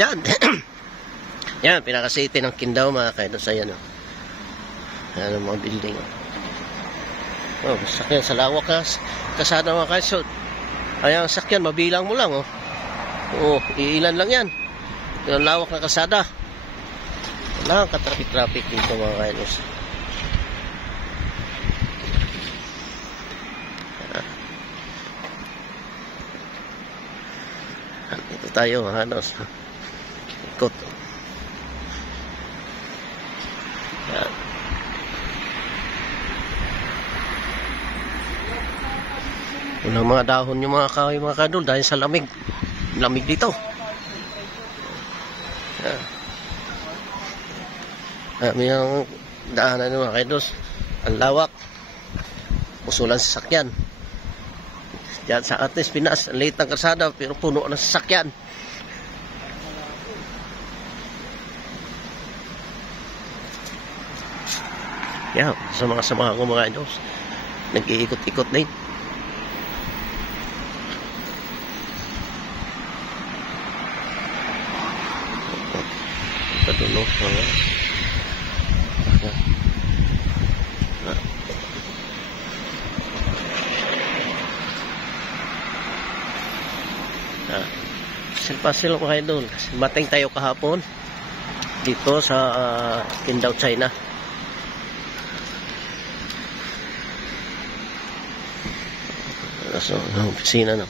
Yan. Yan, pinaka-city ng Quindao mga kaidos. Ayan o. Ayan ang mga building o. Oh, sakyan sa lawak na kasada mga kaidos. Ayan, sakyan, mabilang mo lang o. Oh, iilan lang yan. Yung lawak na kasada. Wala kang katrafik-traffic dito mga kaidos. Dito tayo mga kaidos. Ikot. Yan. Walang mga dahon yung mga kahoy mga kadol dahil sa lamig. Lamig dito. Yan. May ang daanan ng mga kaidos. Ang lawak. Usulan sa sasakyan. Diyan sa Ates, Pinas. Ang liit ng kalsada pero puno ng sasakyan. Yan. Sa mga samahan ko mga kaidos. Nag-iikot-ikot din. Padulo. Pasil ko kayo doon. Mating tayo kahapon dito sa Qingdao, China. So, ang opisina na.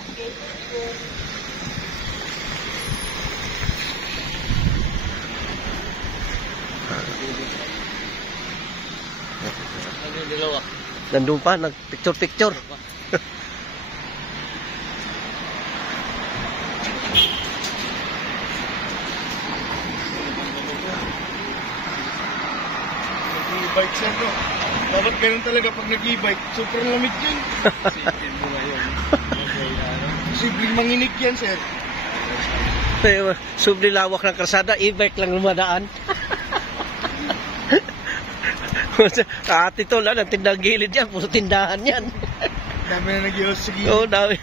Nandun pa, nag-picture-picture. Nag-e-bike siya bro. Dapat ganun talaga pag nag-e-bike. Super lamig yun. Sipin mo ngayon. Posibleng manginig yan sir. Subli lawak ng kalsada, e-bike lang lumadaan. Ate to lang, ang tindang gilid yan, puro tindahan yan. Dami na nag-iwas sa gilid. Oo, dami.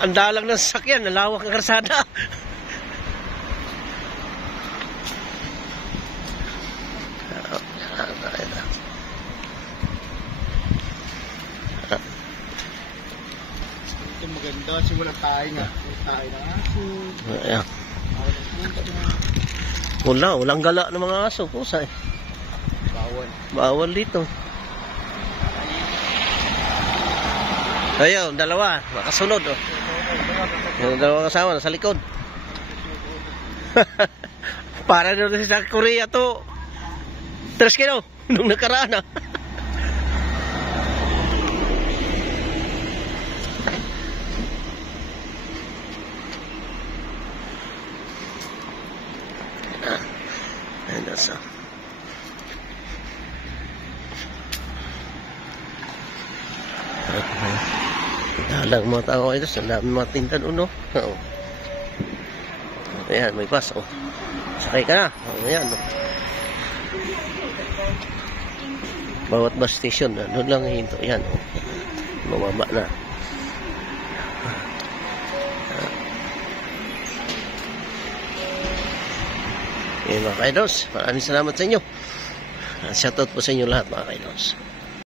Ang dalang ng sasakyan, nalawak ng kalsada. Ito maganda, simula tayo nga. Tayo na aso. Ayan. Walang gala ng mga aso, pusa eh. Bawal dito. Ayaw, dalawa. Makasunod. Oh. Yung dalawa kasama, nasa likod. Para doon sa Korea to. 3 kilo. Nung nakaraan ah. Ayan nasa. Dalang mga tao ito, ang dami mga tindan uno. Oo. Ayan, may bus. Oh. Sakay ka na. Oh, ayan. Oh. Bawat bus station, doon lang hinto. Ayan. Oh. Mababa na. Okay mga kaidos, maraming salamat sa inyo. Shoutout po sa inyo lahat mga kaidos.